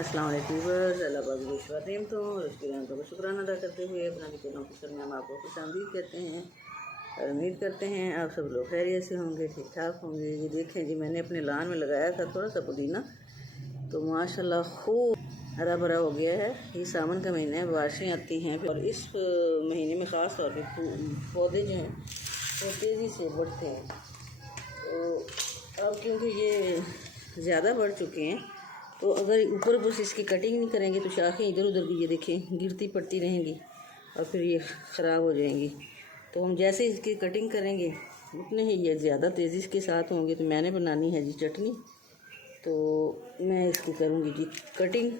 अस्सलाम वालेकुम व्यूअर्स। अल्लाह पाक की ईश्वर नेमतों और उसकी रहमतों का शुक्राना अदा करते हुए अपना किचन ऑफिसर में हम आपको खुशामदीद कहते हैं और उम्मीद करते हैं आप सब लोग खैरियत से होंगे, ठीक ठाक होंगे। ये देखें जी, मैंने अपने लान में लगाया था थोड़ा सा पुदीना, तो माशाल्लाह खूब हरा भरा हो गया है। ये सावन का महीना है, बारिशें आती हैं और इस महीने में ख़ास तौर पर पौधे जो हैं वो तेज़ी से बढ़ते हैं। तो अब क्योंकि ये ज़्यादा बढ़ चुके हैं, तो अगर ऊपर ऊपर से इसकी कटिंग नहीं करेंगे तो शाखें इधर उधर की ये देखें गिरती पड़ती रहेंगी और फिर ये ख़राब हो जाएंगी। तो हम जैसे इसकी कटिंग करेंगे उतने ही ये ज़्यादा तेज़ी के साथ होंगे। तो मैंने बनानी है जी चटनी, तो मैं इसकी करूँगी जी कटिंग।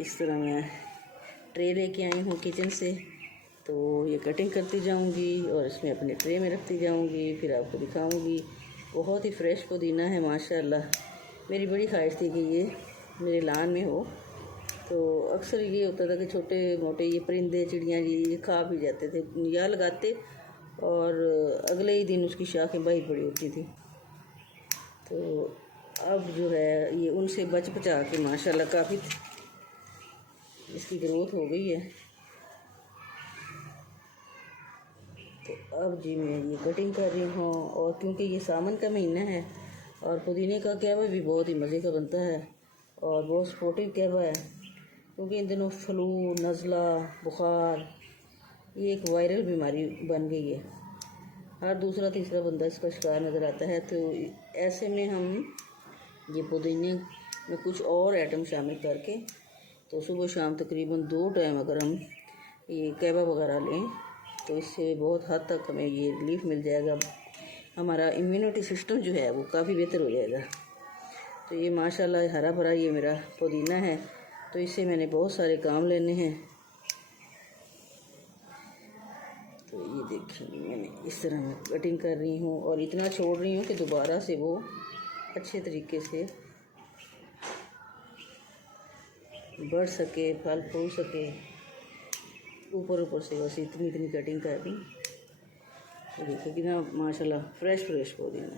इस तरह मैं ट्रे लेके आई हूँ किचन से, तो ये कटिंग करती जाऊँगी और इसमें अपने ट्रे में रखती जाऊँगी, फिर आपको दिखाऊँगी। बहुत ही फ्रेश पुदीना है माशाल्लाह। मेरी बड़ी ख्वाहिश थी कि ये मेरे लान में हो। तो अक्सर ये होता था कि छोटे मोटे ये परिंदे चिड़ियाँ ये खा भी जाते थे, या लगाते और अगले ही दिन उसकी शाखें बही पड़ी होती थी। तो अब जो है ये उनसे बच बचा के माशाल्लाह काफ़ी इसकी ग्रोथ हो गई है। तो अब जी मैं ये कटिंग कर रही हूँ, और क्योंकि ये सावन का महीना है और पुदीने का कहवा भी बहुत ही मज़े का बनता है और बहुत सपोर्टिव कहवा है, क्योंकि इन दिनों फ्लू, नज़ला, बुखार ये एक वायरल बीमारी बन गई है। हर दूसरा तीसरा बंदा इसका शिकार नज़र आता है। तो ऐसे में हम ये पुदीने में कुछ और आइटम शामिल करके, तो सुबह शाम तकरीबन 2 टाइम अगर हम ये कहवा वगैरह लें तो इससे बहुत हद तक हमें ये रिलीफ मिल जाएगा। हमारा इम्यूनिटी सिस्टम जो है वो काफ़ी बेहतर हो जाएगा। तो ये माशाल्लाह हरा भरा ये मेरा पुदीना है, तो इससे मैंने बहुत सारे काम लेने हैं। तो ये देखिए मैंने इस तरह मैं कटिंग कर रही हूँ और इतना छोड़ रही हूँ कि दोबारा से वो अच्छे तरीके से बढ़ सके, फल फूल सके। ऊपर ऊपर से बस इतनी इतनी कटिंग कर दी। तो देखिए कि ना माशाल्लाह फ्रेश फ्रेश पुदीना।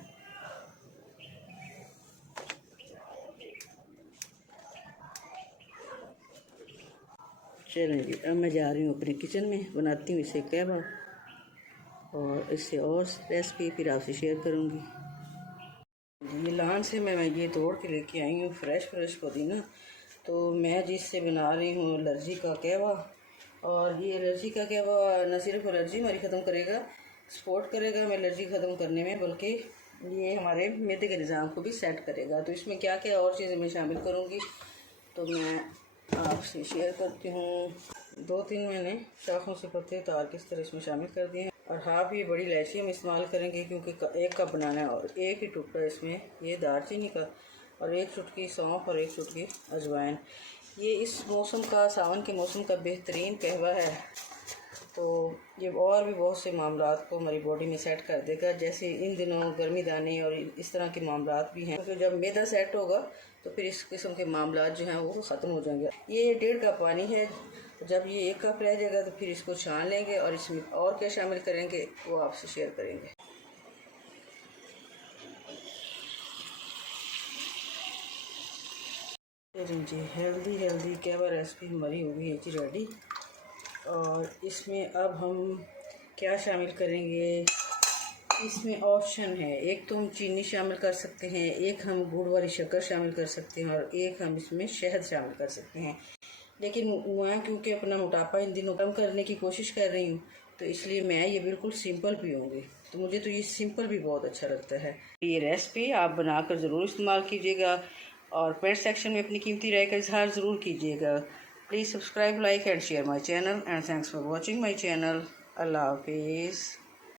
चलें जी, अब मैं जा रही हूँ अपने किचन में, बनाती हूँ इसे कहवा और इससे और रेसिपी फिर आपसे शेयर करूँगी। ये लान से मैं ये तोड़ के लेके आई हूँ फ्रेश फ्रेश पुदीना। तो मैं जिससे बना रही हूँ एलर्जी का कहवा, और ये एलर्जी का कहवा न सिर्फ एलर्जी हमारी ख़त्म करेगा, सपोर्ट करेगा हमें एलर्जी ख़त्म करने में, बल्कि ये हमारे मैदे के निज़ाम को भी सेट करेगा। तो इसमें क्या क्या और चीज़ें मैं शामिल करूँगी तो मैं आपसे शेयर करती हूँ। 2-3 मैंने शाखों से पत्ते उतार के इस तरह इसमें शामिल कर दिए हैं, और हाफ ये बड़ी इलायची हम इस्तेमाल करेंगे क्योंकि 1 कप बनाना है, और 1 ही टुकड़ा इसमें ये दालचीनी का, और 1 चुटकी सौंफ और 1 चुटकी अजवाइन। ये इस मौसम का, सावन के मौसम का बेहतरीन कहवा है। तो ये और भी बहुत से मामलात को हमारी बॉडी में सेट कर देगा, जैसे इन दिनों गर्मी दाने और इस तरह के मामलात भी हैं, क्योंकि जब मैदा सेट होगा तो फिर इस किस्म के मामलात जो हैं वो ख़त्म हो जाएंगे। ये 1.5 कप पानी है, जब ये 1 कप रह जाएगा तो फिर इसको छान लेंगे और इसमें और क्या शामिल करेंगे वो आपसे शेयर करेंगे। जी हेल्दी कहवा रेसिपी हमारी हो गई है जी रेडी। और इसमें अब हम क्या शामिल करेंगे, इसमें ऑप्शन है, एक तो हम चीनी शामिल कर सकते हैं, एक हम गुड़ वाली शक्कर शामिल कर सकते हैं, और एक हम इसमें शहद शामिल कर सकते हैं। लेकिन मैं क्योंकि अपना मोटापा इन दिनों कम करने की कोशिश कर रही हूँ, तो इसलिए मैं ये बिल्कुल सिंपल पीऊँगी। तो मुझे तो ये सिंपल भी बहुत अच्छा लगता है। ये रेसिपी आप बनाकर ज़रूर इस्तेमाल कीजिएगा और कमेंट सेक्शन में अपनी कीमती राय का इजहार ज़रूर कीजिएगा। Please subscribe, like and share my channel, and thanks for watching my channel. Allah हाफिज़।